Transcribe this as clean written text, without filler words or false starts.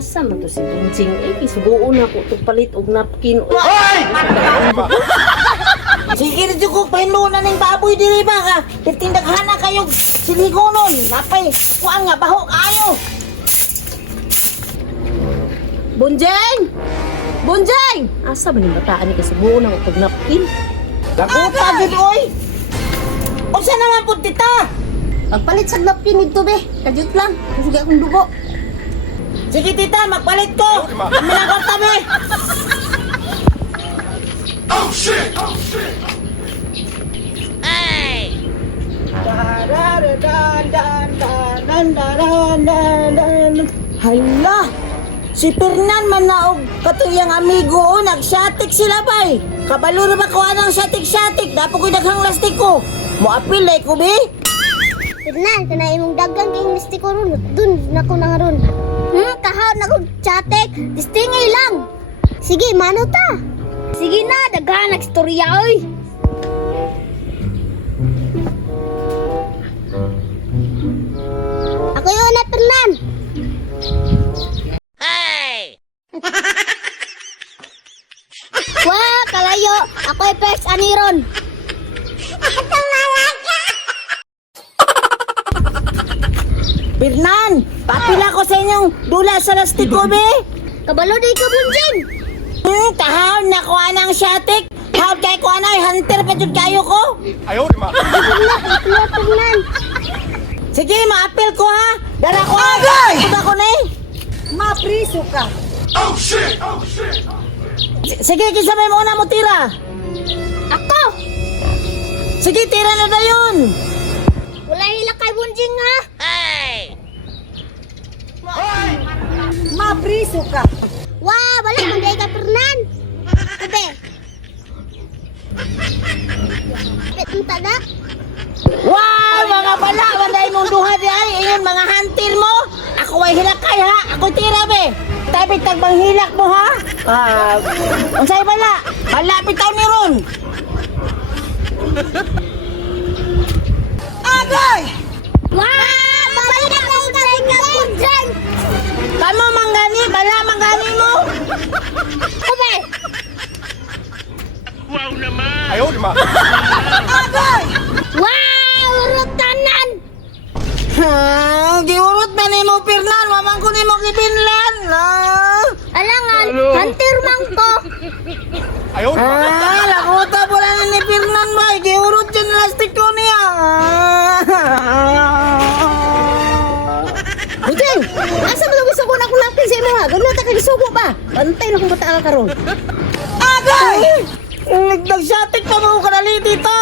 Asa man to si Bunjing? Isubuon ako to palit og napkin. Sige na dyan ko, pahinunan ng baboy diri ba ka? Titindaghana kayong silikonon. Napay, kuan nga, baho kayo. Bunjing! Bunjing! Asa man yung bataan ni kasubuon ako og napkin? Lakuta din, oy! O saan naman po, tita? Pagpalit sa napkin nito be. Kadyot lang. Sige akong dugo. Sige, tita, magpalit ko. Minagot kami. Oh shit! Oh shit! Hala! Si Fernan man naog katuyang amigo o nagsatik sila bay. Kabalo na ba ko anang satik-satik? Dapo ko daghang lastik ko. Moapil ay ko bi. Fernan, kana imong dagang kay mistiko ron. Dun na ko na ron. Kahaw na kong chatek. Distingay lang. Sige, mano ta? Sige na, daghan nagstorya oy. Ako yun na, Fernan. Wah, kalayo. Ako ay first aniron. Fernan, papila ko sa inyong dula sa lastik ko bi. Kabalo di ka bunjin. Kahawon na ko anang satik. Hawd kay ko anay hunter pa jud kayo ko. Fernan. Sige, maapil ko ha. Dara ko agay. Kuda ko ni. Mapriso ka. Oh shit! Oh shit! Sige, kisa may muna mo tira. Ako. Sige, tira na dayon. Wala hila kay bunjing ha. Mapriso ka. Wah, balik manday ka Fernan. Kabe. Petunta na. Wow, mga bala, wanday mong duha di ay. Ingon mga hunter mo. Ako ay hilakay ha. Ako tira be. Tapit tagbang hilak mo ha. Unsay bala? Bala bitaw ni ron. Agay! Wah, balik na kay bunjing. Kamo manggani, bala manggani mo. Kabe. Ayaw di ma! Agay! Wow, urutanan. Ha, giurot man ni mo Fernan, mamang ko ni mo kibinlan. Alangan, hunter man ko. Ayaw di ma! Lakuta po lang ni Fernan ba? Giurot dyan na lastik ko niya. Bunjing! Asa man gusto ko na akong napkin sa imo ha? Ganun ta kagisugo ba? Bantay na kung bata ka karon. Agay! Nagsatik pa mo kanali dito.